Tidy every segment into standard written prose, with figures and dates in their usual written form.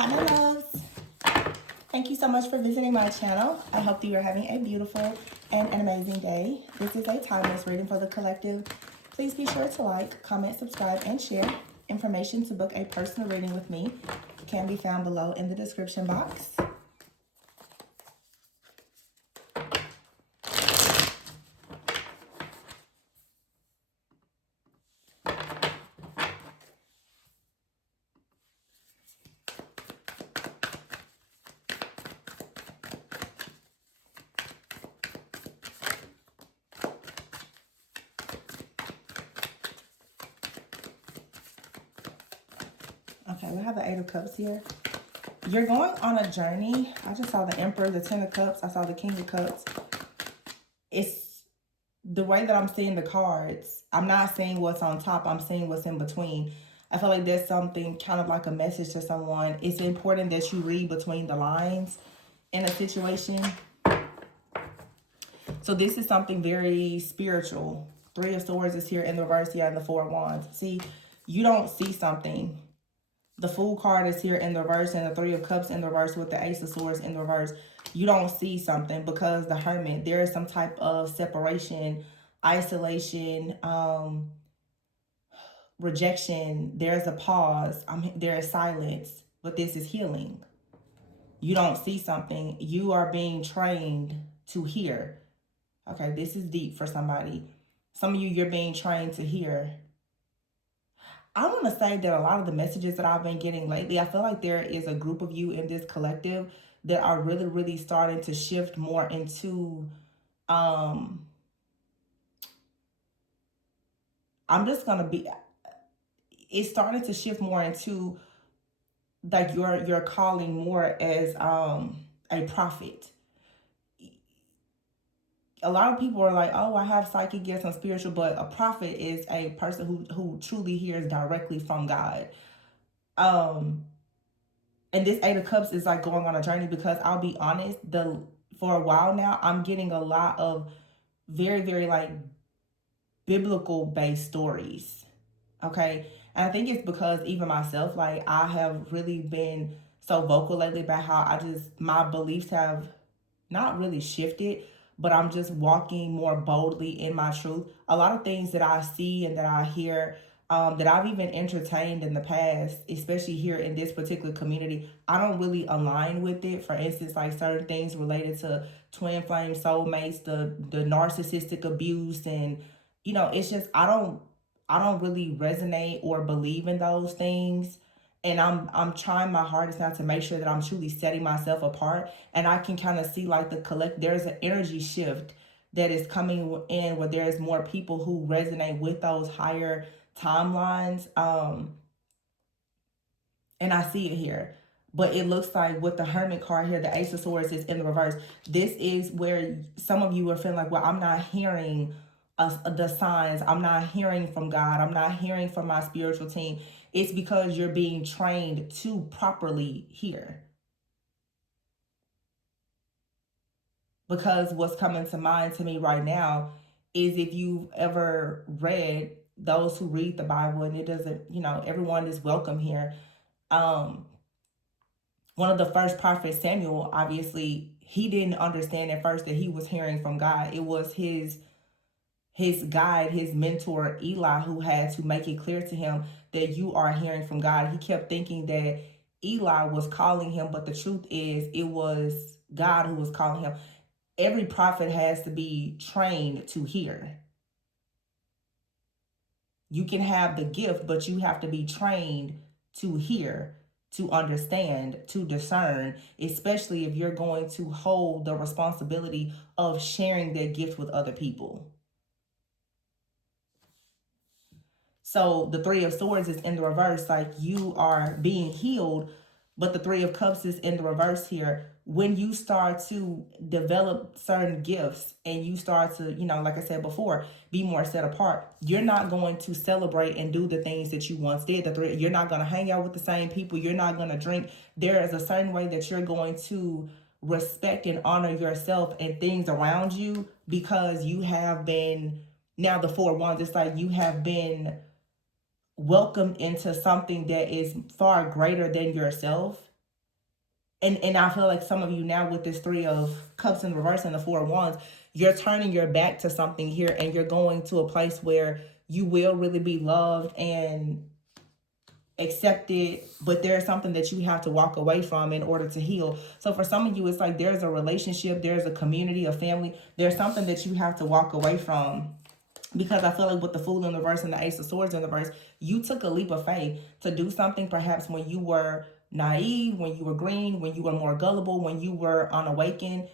Hi, my loves. Thank you so much for visiting my channel. I hope that you're having a beautiful and an amazing day. This is a timeless reading for the collective. Please be sure to like, comment, subscribe, and share. Information to book a personal reading with me can be found below in the description box. Okay, we have the Eight of Cups here. You're going on a journey. I just saw the Emperor, the Ten of Cups. I saw the King of Cups. It's the way that I'm seeing the cards. I'm not seeing what's on top. I'm seeing what's in between. I feel like there's something kind of like a message to someone. It's important that you read between the lines in a situation. So this is something very spiritual. Three of Swords is here in the reverse, yeah, and the Four of Wands. See, you don't see something. The Fool card is here in the reverse and the Three of Cups in the reverse with the Ace of Swords in the reverse. You don't see something because the Hermit, there is some type of separation, isolation, rejection. There's a pause. There is silence, but this is healing. You don't see something. You are being trained to hear. Okay, this is deep for somebody. Some of you, you're being trained to hear. I want to say that a lot of the messages that I've been getting lately, I feel like there is a group of you in this collective that are really, really starting to shift more into, I'm just going to be, it's starting to shift more into like your calling more as a prophet. A lot of people are like, oh, I have psychic gifts and spiritual, but a prophet is a person who truly hears directly from God. And this Eight of Cups is like going on a journey because I'll be honest, for a while now, I'm getting a lot of very, very like biblical based stories. Okay. And I think it's because even myself, like I have really been so vocal lately about how my beliefs have not really shifted, but I'm just walking more boldly in my truth. A lot of things that I see and that I hear, that I've even entertained in the past, especially here in this particular community, I don't really align with it. For instance, like certain things related to twin flame soulmates, the narcissistic abuse, and it's just I don't really resonate or believe in those things. And I'm trying my hardest now to make sure that I'm truly setting myself apart. And I can kind of see like there's an energy shift that is coming in where there's more people who resonate with those higher timelines. And I see it here. But it looks like with the Hermit card here, the Ace of Swords is in the reverse. This is where some of you are feeling like, well, I'm not hearing the signs. I'm not hearing from God. I'm not hearing from my spiritual team. It's because you're being trained to properly hear. Because what's coming to mind to me right now is if you've ever read, those who read the Bible, and it doesn't, everyone is welcome here. One of the first prophets, Samuel, obviously, he didn't understand at first that he was hearing from God. It was his guide, his mentor, Eli, who had to make it clear to him that you are hearing from God. He kept thinking that Eli was calling him, but the truth is it was God who was calling him. Every prophet has to be trained to hear. You can have the gift, but you have to be trained to hear, to understand, to discern, especially if you're going to hold the responsibility of sharing that gift with other people. So the Three of Swords is in the reverse, like you are being healed, but the Three of Cups is in the reverse here. When you start to develop certain gifts and you start to, like I said before, be more set apart, you're not going to celebrate and do the things that you once did. You're not going to hang out with the same people. You're not going to drink. There is a certain way that you're going to respect and honor yourself and things around you because you have been, now the Four of Wands, it's like you have been welcomed into something that is far greater than yourself. And I feel like some of you now with this Three of Cups in reverse and the Four of Wands, you're turning your back to something here, and you're going to a place where you will really be loved and accepted, but there's something that you have to walk away from in order to heal. So for some of you, it's like there's a relationship, there's a community, a family, there's something that you have to walk away from. Because I feel like with the Fool in the verse and the Ace of Swords in the verse, you took a leap of faith to do something perhaps when you were naive, when you were green, when you were more gullible, when you were unawakened.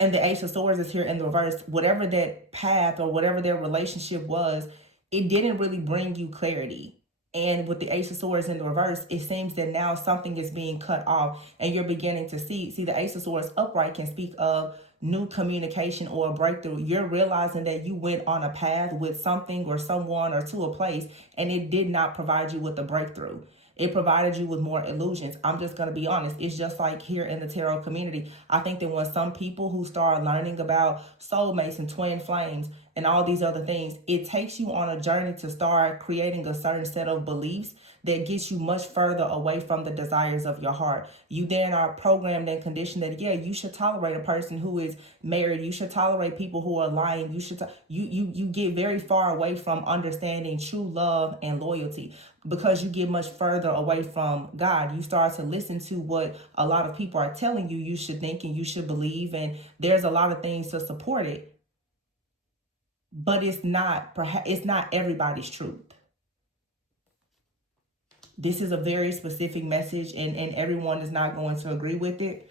And the Ace of Swords is here in the reverse. Whatever that path or whatever their relationship was, it didn't really bring you clarity. And with the Ace of Swords in the reverse, it seems that now something is being cut off and you're beginning to see. See, the Ace of Swords upright can speak of new communication or a breakthrough. You're realizing that you went on a path with something or someone or to a place, and it did not provide you with a breakthrough. It provided you with more illusions. I'm just going to be honest. It's just like here in the tarot community. I think that when some people who start learning about soulmates and twin flames and all these other things, it takes you on a journey to start creating a certain set of beliefs that gets you much further away from the desires of your heart. You then are programmed and conditioned that, yeah, you should tolerate a person who is married. You should tolerate people who are lying. You should you get very far away from understanding true love and loyalty, because you get much further away from God. You start to listen to what a lot of people are telling you you should think and you should believe, and there's a lot of things to support it, but it's not everybody's truth. This is a very specific message, and everyone is not going to agree with it.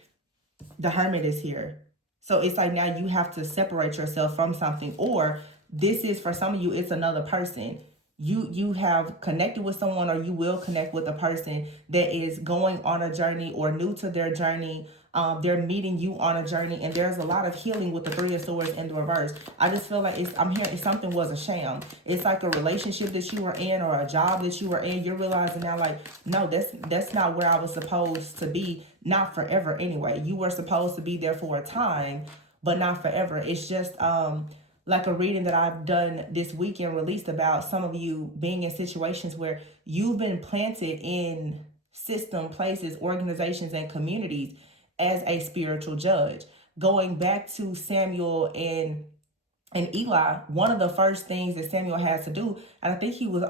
The Hermit is here. So it's like now you have to separate yourself from something, or this is, for some of you, it's another person. You have connected with someone, or you will connect with a person that is going on a journey or new to their journey. They're meeting you on a journey, and there's a lot of healing with the Three of Swords in the reverse. I just feel like I'm hearing something was a sham. It's like a relationship that you were in or a job that you were in. You're realizing now, like, no, that's not where I was supposed to be. Not forever anyway. You were supposed to be there for a time, but not forever. It's just like a reading that I've done this weekend released about some of you being in situations where you've been planted in system, places, organizations, and communities as a spiritual judge. Going back to Samuel and Eli, one of the first things that Samuel had to do, and I think he was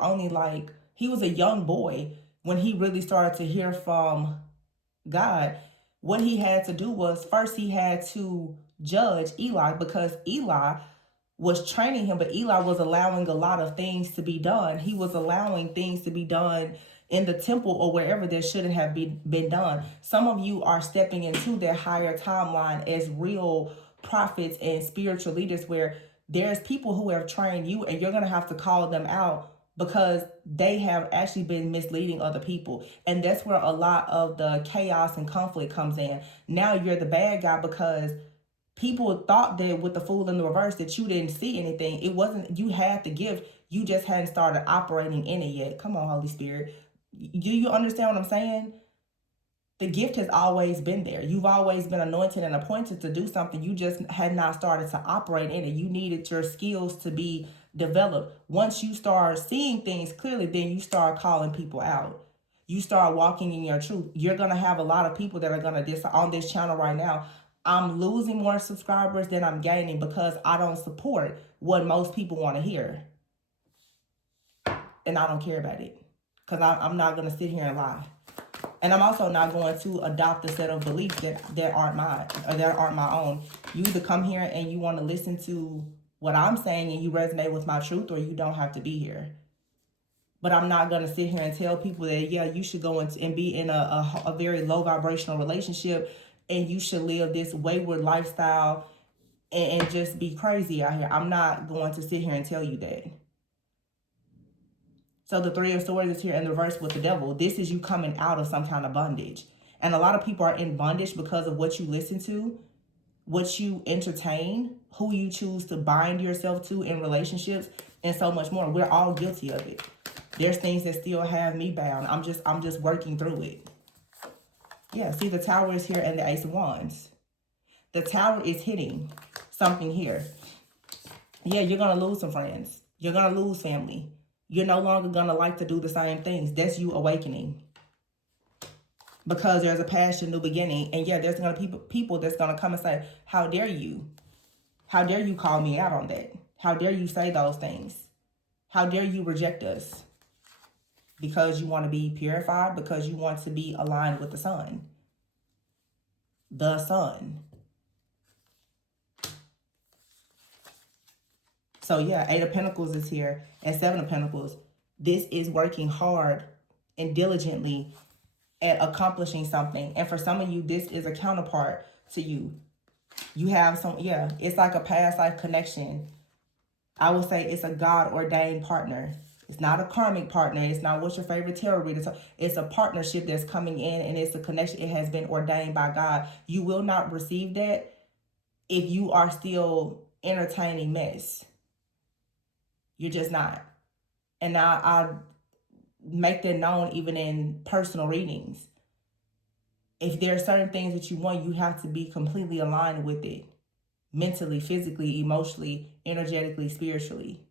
a young boy when he really started to hear from God. What he had to do was, first he had to judge Eli, because Eli was training him, but Eli was allowing a lot of things to be done. He was allowing things to be done in the temple or wherever there shouldn't have been done. Some of you are stepping into their higher timeline as real prophets and spiritual leaders, where there's people who have trained you and you're going to have to call them out because they have actually been misleading other people. And that's where a lot of the chaos and conflict comes in. Now you're the bad guy because people thought that with the Fool in the reverse that you didn't see anything. It wasn't, you had the gift, you just hadn't started operating in it yet. Come on, Holy Spirit. Do you understand what I'm saying? The gift has always been there. You've always been anointed and appointed to do something. You just had not started to operate in it. You needed your skills to be developed. Once you start seeing things clearly, then you start calling people out. You start walking in your truth. You're going to have a lot of people that are going to on this channel right now. I'm losing more subscribers than I'm gaining because I don't support what most people want to hear. And I don't care about it, because I'm not going to sit here and lie. And I'm also not going to adopt a set of beliefs that aren't mine or that aren't my own. You either come here and you want to listen to what I'm saying and you resonate with my truth, or you don't have to be here. But I'm not going to sit here and tell people that, yeah, you should go and be in a very low vibrational relationship, and you should live this wayward lifestyle and just be crazy out here. I'm not going to sit here and tell you that. So the Three of Swords is here in the reverse with the Devil. This is you coming out of some kind of bondage. And a lot of people are in bondage because of what you listen to, what you entertain, who you choose to bind yourself to in relationships, and so much more. We're all guilty of it. There's things that still have me bound. I'm just working through it. Yeah, see, the Tower is here and the Ace of Wands. The Tower is hitting something here. Yeah, you're going to lose some friends. You're going to lose family. You're no longer going to like to do the same things. That's you awakening. because there's a past and new beginning. And yeah, there's going to be people that's going to come and say, how dare you? How dare you call me out on that? How dare you say those things? How dare you reject us? Because you want to be purified, because you want to be aligned with the sun. The sun. So yeah, Eight of Pentacles is here and Seven of Pentacles. This is working hard and diligently at accomplishing something. And for some of you, this is a counterpart to you. You have some, yeah, it's like a past life connection. I would say it's a God ordained partner. It's not a karmic partner. It's not what's your favorite tarot reader. It's a partnership that's coming in, and it's a connection. It has been ordained by God. You will not receive that if you are still entertaining mess. You're just not. And I'll make that known even in personal readings. If there are certain things that you want, you have to be completely aligned with it. Mentally, physically, emotionally, energetically, spiritually.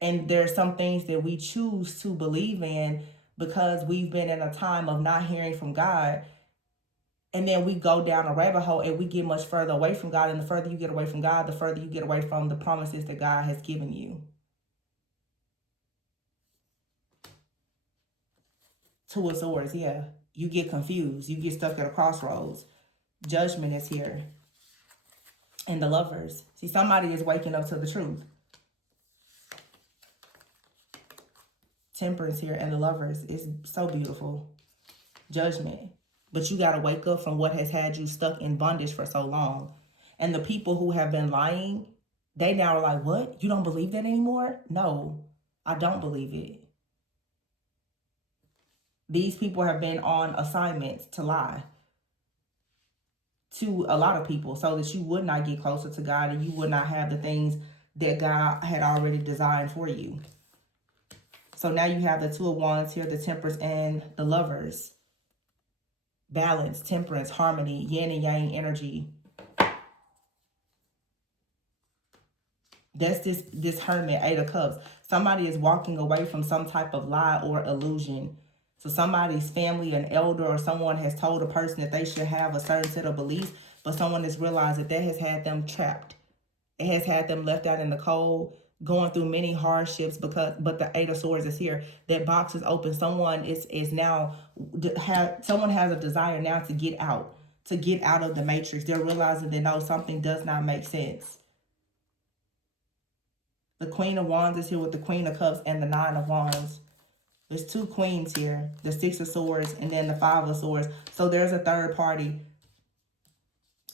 And there are some things that we choose to believe in because we've been in a time of not hearing from God. And then we go down a rabbit hole and we get much further away from God. And the further you get away from God, the further you get away from the promises that God has given you. Two of Swords, yeah. You get confused. You get stuck at a crossroads. Judgment is here. And the Lovers. See, somebody is waking up to the truth. Temperance here and the Lovers is so beautiful. Judgment. But you got to wake up from what has had you stuck in bondage for so long. And the people who have been lying, they now are like, what? You don't believe that anymore? No, I don't believe it. These people have been on assignments to lie to a lot of people so that you would not get closer to God and you would not have the things that God had already designed for you. So now you have the Two of Wands here, the Temperance and the Lovers. Balance, temperance, harmony, yin and yang energy. That's this Hermit, Eight of Cups. Somebody is walking away from some type of lie or illusion. So somebody's family, an elder, or someone has told a person that they should have a certain set of beliefs, but someone has realized that has had them trapped. It has had them left out in the cold, going through many hardships but the Eight of Swords is here. That box is open. Someone someone has a desire now to get out of the matrix. They're realizing that no, something does not make sense. The Queen of Wands is here with the Queen of Cups and the Nine of Wands. There's two queens here, the Six of Swords and then the Five of Swords. So there's a third party.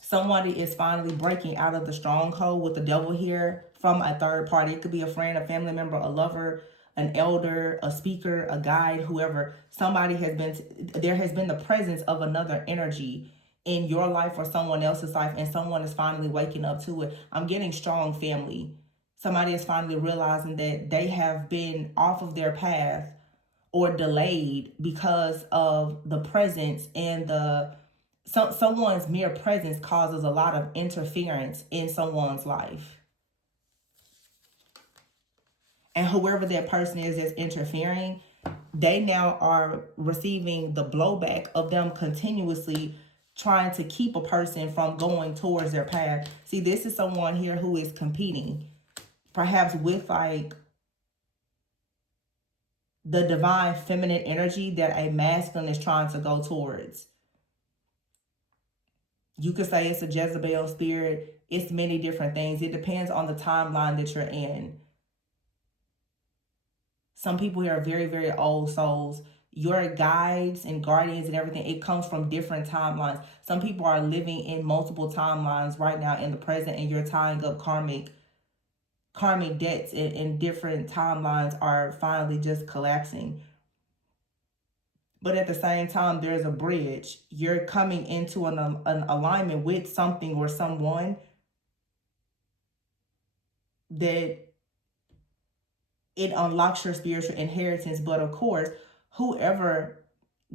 Somebody is finally breaking out of the stronghold with the Devil here from a third party. It could be a friend, a family member, a lover, an elder, a speaker, a guide, whoever. There has been the presence of another energy in your life or someone else's life, and someone is finally waking up to it. I'm getting strong family. Somebody is finally realizing that they have been off of their path or delayed because of the presence and someone's mere presence causes a lot of interference in someone's life. And whoever that person is that's interfering, they now are receiving the blowback of them continuously trying to keep a person from going towards their path. See, this is someone here who is competing, perhaps with like the divine feminine energy that a masculine is trying to go towards. You could say it's a Jezebel spirit. It's many different things. It depends on the timeline that you're in. Some people here are very, very old souls. Your guides and guardians and everything, it comes from different timelines. Some people are living in multiple timelines right now in the present, and you're tying up karmic debts in different timelines are finally just collapsing. But at the same time, there's a bridge. You're coming into an alignment with something or someone that it unlocks your spiritual inheritance. But of course, whoever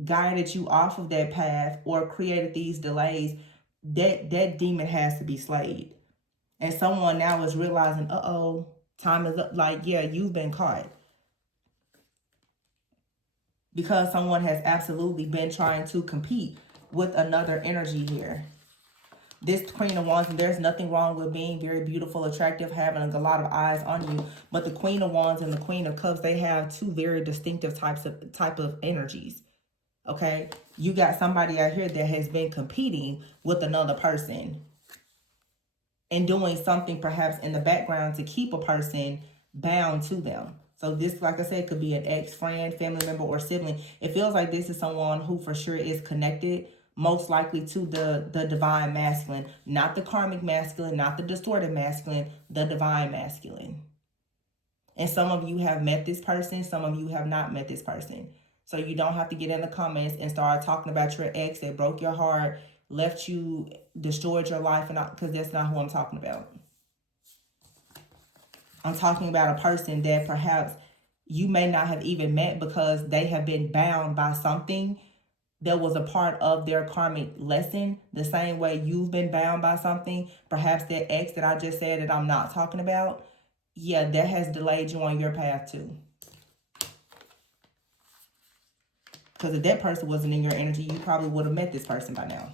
guided you off of that path or created these delays, that demon has to be slayed. And someone now is realizing, uh-oh, time is up. Like, yeah, you've been caught. because someone has absolutely been trying to compete with another energy here. This Queen of Wands, and there's nothing wrong with being very beautiful, attractive, having a lot of eyes on you. But the Queen of Wands and the Queen of Cups, they have two very distinctive type of energies. Okay, you got somebody out here that has been competing with another person and doing something perhaps in the background to keep a person bound to them. So this, like I said, could be an ex-friend, family member, or sibling. It feels like this is someone who for sure is connected, most likely to the divine masculine, not the karmic masculine, not the distorted masculine, the divine masculine. And some of you have met this person, some of you have not met this person. So you don't have to get in the comments and start talking about your ex that broke your heart, left you, destroyed your life, and because that's not who I'm talking about. I'm talking about a person that perhaps you may not have even met because they have been bound by something that was a part of their karmic lesson, the same way you've been bound by something. Perhaps that ex that I just said that I'm not talking about, yeah, that has delayed you on your path too. Because if that person wasn't in your energy, you probably would have met this person by now.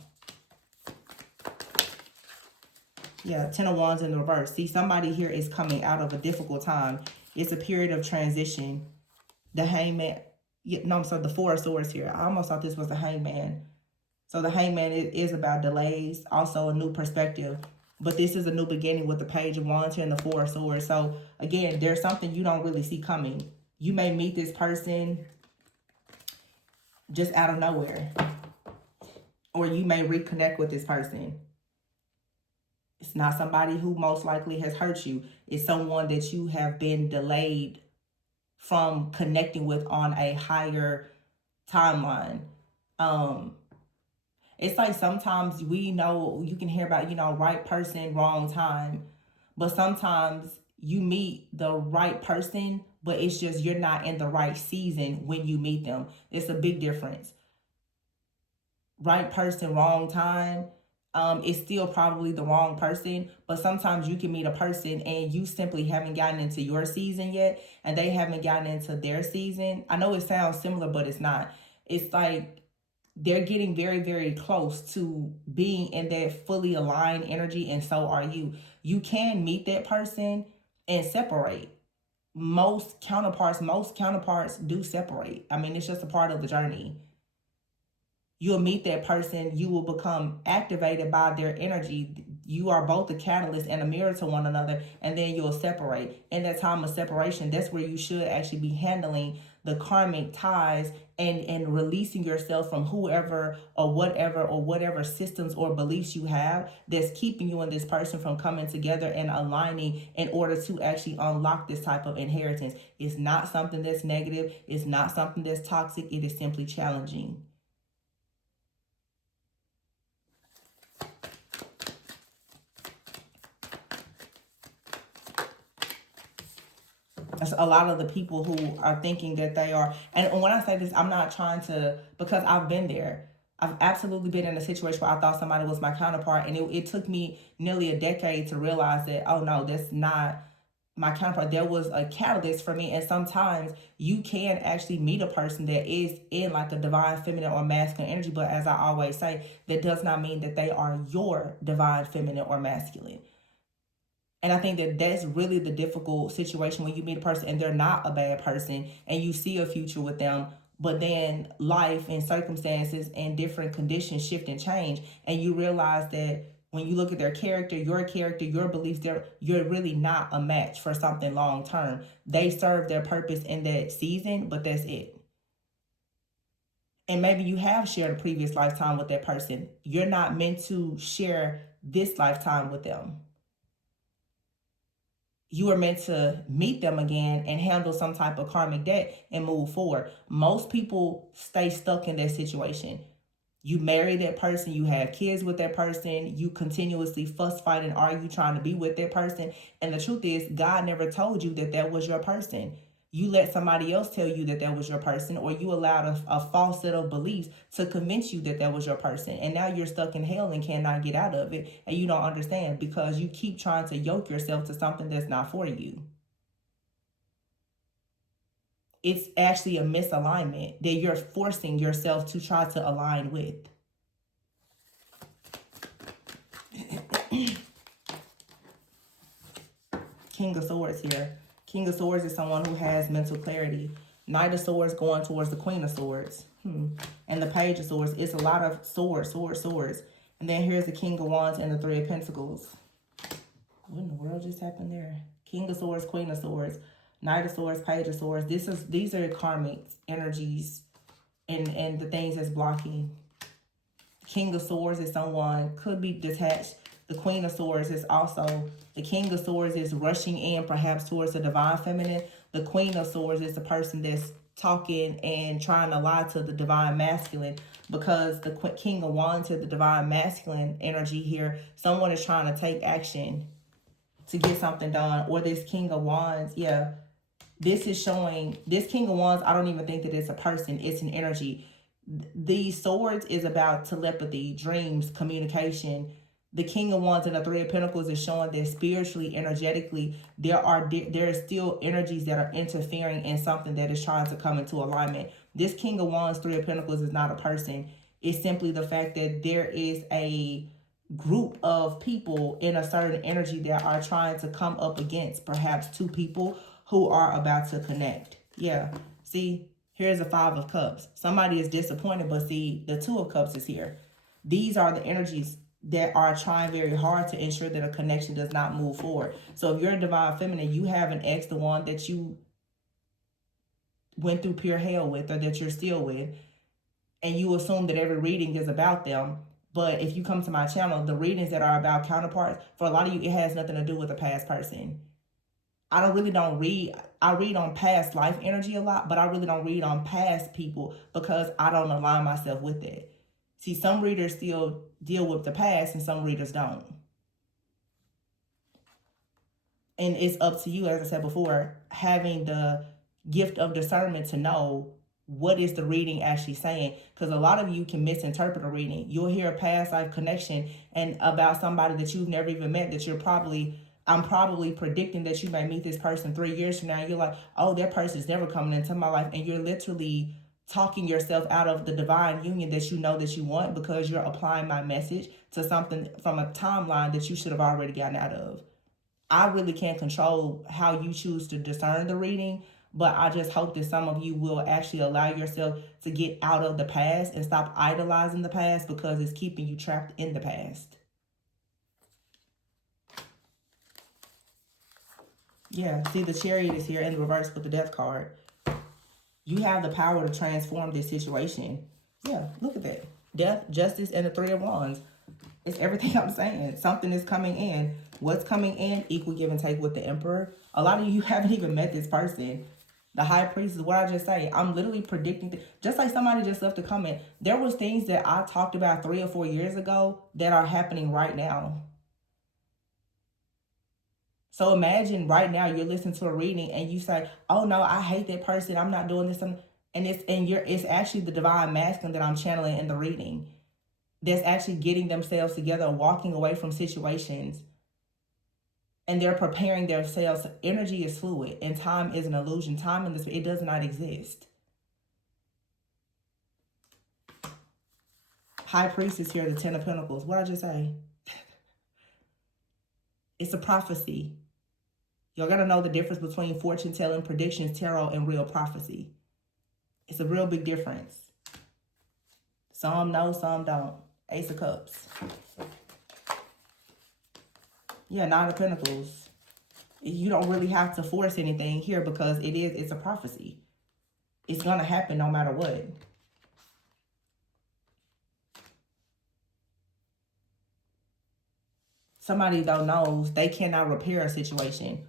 Yeah, Ten of Wands in the reverse. See, somebody here is coming out of a difficult time. It's a period of transition. The Hangman, no, I'm sorry, the Four of Swords here. I almost thought this was the Hangman. So the Hangman is about delays, also a new perspective. But this is a new beginning with the Page of Wands here and the Four of Swords. So again, there's something you don't really see coming. You may meet this person just out of nowhere. Or you may reconnect with this person. It's not somebody who most likely has hurt you. It's someone that you have been delayed from connecting with on a higher timeline. It's like sometimes we know, you can hear about, right person, wrong time. But sometimes you meet the right person, but it's just you're not in the right season when you meet them. It's a big difference. Right person, wrong time. It's still probably the wrong person, but sometimes you can meet a person and you simply haven't gotten into your season yet, and they haven't gotten into their season. I know it sounds similar, but it's not. It's like they're getting very, very close to being in that fully aligned energy, and so are you. You can meet that person and separate. Most counterparts do separate. I mean, it's just a part of the journey. You'll meet that person, you will become activated by their energy. You are both a catalyst and a mirror to one another, and then you'll separate. In that time of separation, that's where you should actually be handling the karmic ties and releasing yourself from whoever or whatever systems or beliefs you have that's keeping you and this person from coming together and aligning in order to actually unlock this type of inheritance. It's not something that's negative. It's not something that's toxic. It is simply challenging. A lot of the people who are thinking that they are, and when I say this, I'm not trying to, because I've been there. I've absolutely been in a situation where I thought somebody was my counterpart, and it took me nearly a decade to realize that, oh no, that's not my counterpart. There was a catalyst for me, and sometimes you can actually meet a person that is in like a divine feminine or masculine energy, but as I always say, that does not mean that they are your divine feminine or masculine. And I think that that's really the difficult situation when you meet a person and they're not a bad person and you see a future with them, but then life and circumstances and different conditions shift and change. And you realize that when you look at their character, your beliefs, you're really not a match for something long term. They serve their purpose in that season, but that's it. And maybe you have shared a previous lifetime with that person. You're not meant to share this lifetime with them. You are meant to meet them again and handle some type of karmic debt and move forward. Most people stay stuck in that situation. You marry that person, you have kids with that person, you continuously fuss, fight, and argue trying to be with that person. And the truth is, God never told you that that was your person. You let somebody else tell you that that was your person, or you allowed a false set of beliefs to convince you that that was your person. And now you're stuck in hell and cannot get out of it. And you don't understand because you keep trying to yoke yourself to something that's not for you. it's actually a misalignment that you're forcing yourself to try to align with. King of Swords here. King of Swords is someone who has mental clarity. Knight of Swords going towards the Queen of Swords. And the Page of Swords. It's a lot of swords, swords, swords. And then here's the King of Wands and the Three of Pentacles. What in the world just happened there? King of Swords, Queen of Swords, Knight of Swords, Page of Swords. These are karmic energies and the things that's blocking. King of Swords is someone could be detached. The Queen of Swords is also, the King of Swords is rushing in perhaps towards the divine feminine. The Queen of Swords is the person that's talking and trying to lie to the divine masculine, because the King of Wands is the divine masculine energy here. Someone is trying to take action to get something done. Or this King of Wands, yeah, this is showing, this King of Wands, I don't even think that it's a person, it's an energy. These swords is about telepathy, dreams, communication. The King of Wands and the Three of Pentacles is showing that spiritually, energetically, there are still energies that are interfering in something that is trying to come into alignment. This King of Wands, Three of Pentacles is not a person. It's simply the fact that there is a group of people in a certain energy that are trying to come up against perhaps two people who are about to connect. Yeah, see, here's a Five of Cups. Somebody is disappointed, but see, the Two of Cups is here. These are the energies that are trying very hard to ensure that a connection does not move forward. So if you're a divine feminine, you have an ex, the one that you went through pure hell with, or that you're still with, and you assume that every reading is about them. But if you come to my channel, the readings that are about counterparts, for a lot of you, it has nothing to do with a past person. I don't read. I read on past life energy a lot, but I really don't read on past people because I don't align myself with it. See, some readers still deal with the past and some readers don't. And it's up to you, as I said before, having the gift of discernment to know what is the reading actually saying. Because a lot of you can misinterpret a reading. You'll hear a past life connection and about somebody that you've never even met, that I'm probably predicting that you may meet this person 3 years from now. And you're like, oh, that person's never coming into my life. And you're literally talking yourself out of the divine union that you know that you want, because you're applying my message to something from a timeline that you should have already gotten out of. I really can't control how you choose to discern the reading, but I just hope that some of you will actually allow yourself to get out of the past and stop idolizing the past, because it's keeping you trapped in the past. Yeah, see, the Chariot is here in reverse with the Death card. You have the power to transform this situation. Yeah, look at that. Death, justice, and the Three of Wands. It's everything I'm saying. Something is coming in. What's coming in? Equal give and take with the Emperor. A lot of you haven't even met this person. The High Priest is what I just say. I'm literally predicting. Just like somebody just left a comment. There was things that I talked about 3 or 4 years ago that are happening right now. So imagine right now you're listening to a reading and you say, oh no, I hate that person, I'm not doing this. And it's actually the divine masculine that I'm channeling in the reading, that's actually getting themselves together, walking away from situations, and they're preparing themselves. Energy is fluid and time is an illusion. Time in this, it does not exist. High Priestess here, the Ten of Pentacles. What did I just say? It's a prophecy. Y'all gotta know the difference between fortune telling, predictions, tarot, and real prophecy. It's a real big difference. Some know, some don't. Ace of Cups. Yeah, Nine of Pentacles. You don't really have to force anything here, because it's a prophecy. It's gonna happen no matter what. Somebody though knows they cannot repair a situation.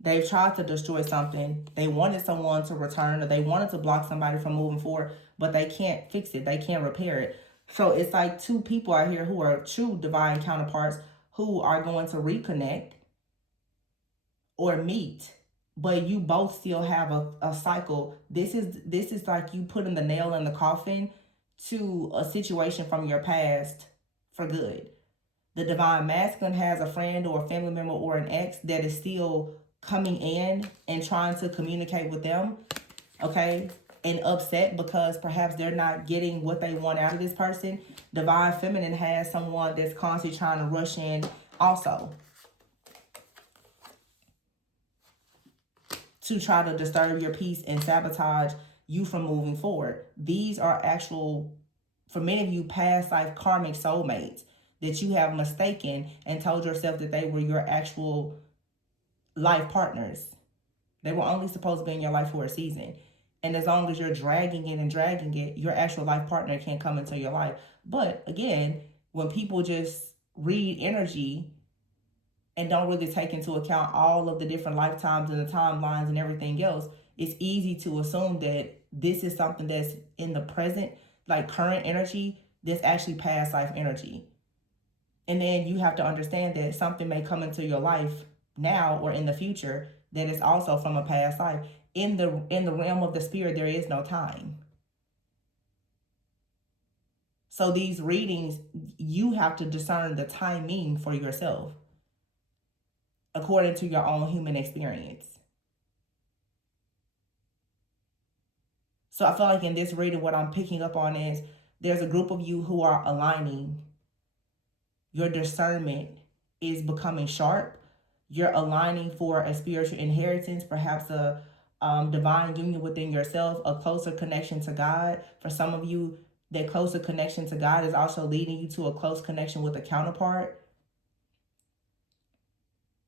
They've tried to destroy something. They wanted someone to return, or they wanted to block somebody from moving forward, but they can't fix it. They can't repair it. So it's like two people out here who are true divine counterparts who are going to reconnect or meet, but you both still have a cycle. This is like you putting the nail in the coffin to a situation from your past for good. The divine masculine has a friend or a family member or an ex that is still coming in and trying to communicate with them. okay, and upset because perhaps they're not getting what they want out of this person. Divine Feminine has someone that's constantly trying to rush in also to try to disturb your peace and sabotage you from moving forward. These are actual, for many of you, past life karmic soulmates that you have mistaken and told yourself that they were your actual life partners. They were only supposed to be in your life for a season. And as long as you're dragging it and dragging it, your actual life partner can't come into your life. But again, when people just read energy and don't really take into account all of the different lifetimes and the timelines and everything else, it's easy to assume that this is something that's in the present, like current energy, that's actually past life energy. And then you have to understand that something may come into your life now or in the future that is also from a past life. In the realm of the spirit, there is no time. So these readings, you have to discern the timing for yourself according to your own human experience. So I feel like in this reading, what I'm picking up on is there's a group of you who are aligning. Your discernment is becoming sharp. You're aligning for a spiritual inheritance, perhaps a divine union within yourself, a closer connection to God. For some of you, that closer connection to God is also leading you to a close connection with a counterpart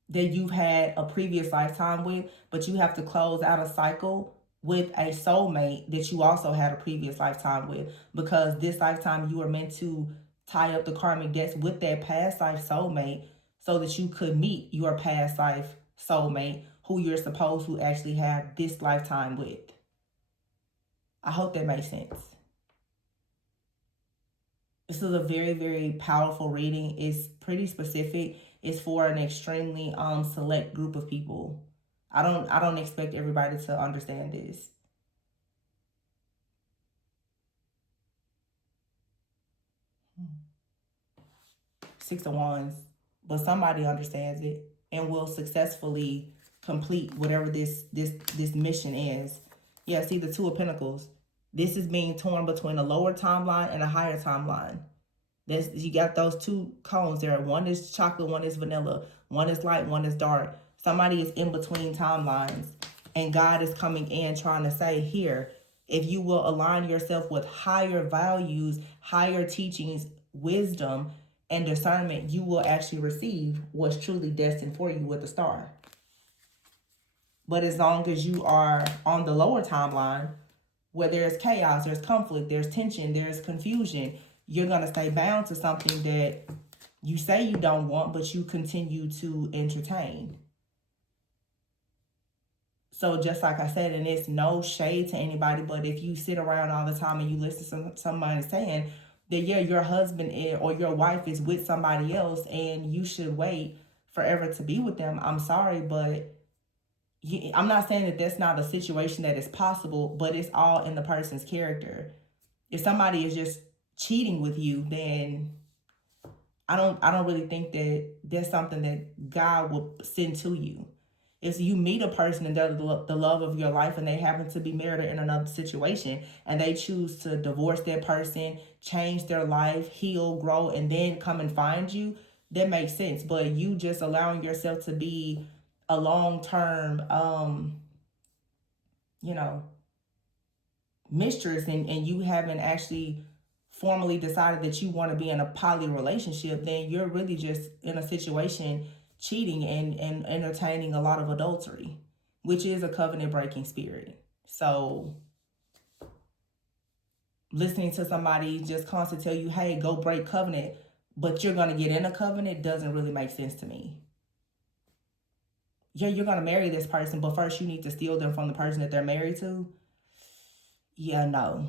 that you've had a previous lifetime with, but you have to close out a cycle with a soulmate that you also had a previous lifetime with, because this lifetime you were meant to tie up the karmic debts with that past life soulmate so that you could meet your past life soulmate who you're supposed to actually have this lifetime with. I hope that makes sense. This is a very, very powerful reading. It's pretty specific. It's for an extremely select group of people. I don't expect everybody to understand this. Six of Wands, but somebody understands it and will successfully complete whatever this mission is. Yeah, see the Two of Pentacles. This is being torn between a lower timeline and a higher timeline. You got those two cones there. One is chocolate, one is vanilla. One is light, one is dark. Somebody is in between timelines. And God is coming in trying to say, here, if you will align yourself with higher values, higher teachings, wisdom, and discernment, you will actually receive what's truly destined for you with the star. But as long as you are on the lower timeline, where there's chaos, there's conflict, there's tension, there's confusion, you're going to stay bound to something that you say you don't want, but you continue to entertain. So just like I said, and it's no shade to anybody, but if you sit around all the time and you listen to somebody saying that, yeah, your husband or your wife is with somebody else and you should wait forever to be with them, I'm sorry, but I'm not saying that that's not a situation that is possible, but it's all in the person's character. If somebody is just cheating with you, then I don't really think that that's something that God will send to you. If you meet a person and they're the love of your life and they happen to be married or in another situation and they choose to divorce that person, change their life, heal, grow, and then come and find you, that makes sense. But you just allowing yourself to be a long-term, mistress and you haven't actually formally decided that you want to be in a poly relationship, then you're really just in a situation cheating and entertaining a lot of adultery, which is a covenant breaking spirit. So listening to somebody just constantly tell you, hey, go break covenant, but you're going to get in a covenant doesn't really make sense to me. Yeah, you're going to marry this person, but first you need to steal them from the person that they're married to. Yeah, no.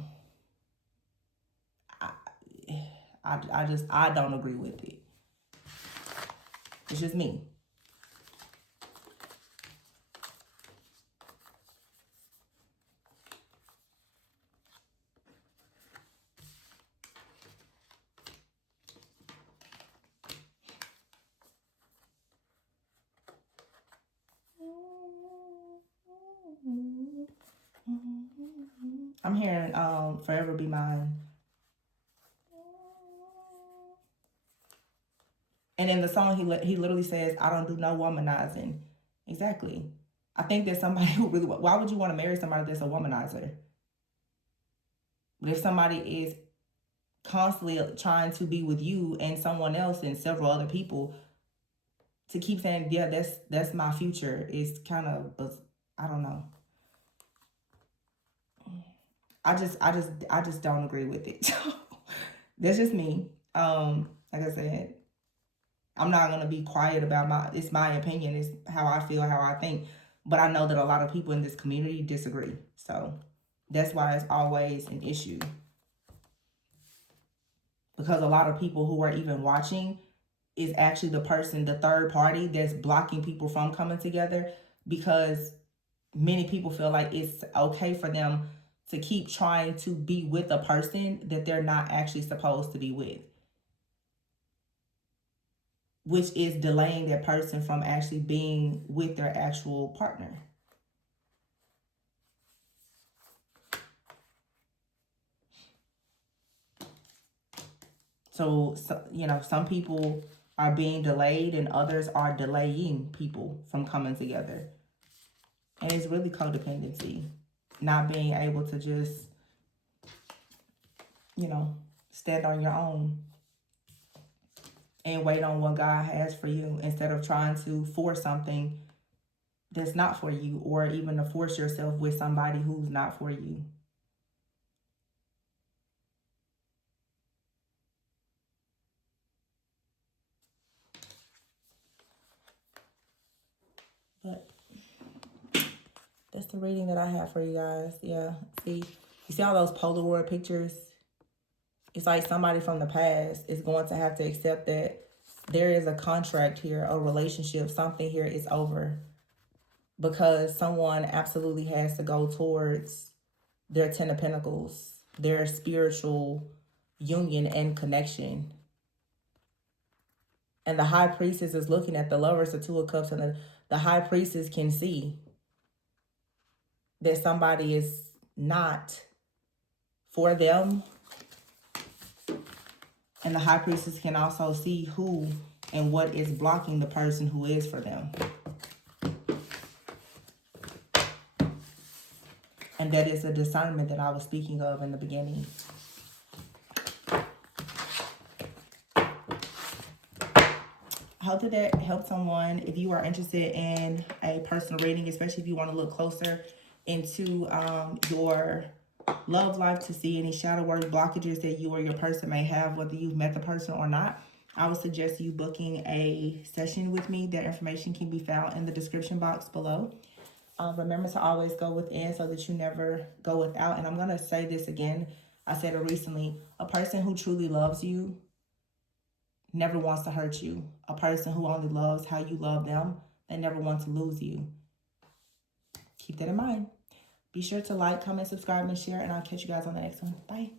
I don't agree with it. It's just me. I'm hearing Forever Be Mine. And in the song, he literally says, I don't do no womanizing. Exactly. I think that somebody who really, why would you want to marry somebody that's a womanizer? But if somebody is constantly trying to be with you and someone else and several other people, to keep saying, yeah, that's my future, is kind of, I don't know. I just don't agree with it. That's just me. Like I said, I'm not gonna be quiet about it's my opinion, it's how I feel, how I think. But I know that a lot of people in this community disagree. So that's why it's always an issue. Because a lot of people who are even watching is actually the third party that's blocking people from coming together, because many people feel like it's okay for them to keep trying to be with a person that they're not actually supposed to be with, which is delaying that person from actually being with their actual partner. So you know, some people are being delayed and others are delaying people from coming together. And it's really codependency. Not being able to just, you know, stand on your own and wait on what God has for you, instead of trying to force something that's not for you, or even to force yourself with somebody who's not for you. But that's the reading that I have for you guys. Yeah. See, you see all those Polaroid pictures? It's like somebody from the past is going to have to accept that there is a contract here, a relationship, something here is over, because someone absolutely has to go towards their 10 of Pentacles, their spiritual union and connection. And the High Priestess is looking at the Lovers, the Two of Cups, and the High Priestess can see that somebody is not for them. And the High Priestess can also see who and what is blocking the person who is for them. And that is a discernment that I was speaking of in the beginning. I hope that helped someone. If you are interested in a personal reading, especially if you want to look closer into your love life, to see any shadow work blockages that you or your person may have, whether you've met the person or not, I would suggest you booking a session with me. Their information can be found in the description box below. Remember to always go within so that you never go without. And I'm going to say this again. I said it recently. A person who truly loves you never wants to hurt you. A person who only loves how you love them, they never want to lose you. Keep that in mind. Be sure to like, comment, subscribe, and share, and I'll catch you guys on the next one. Bye.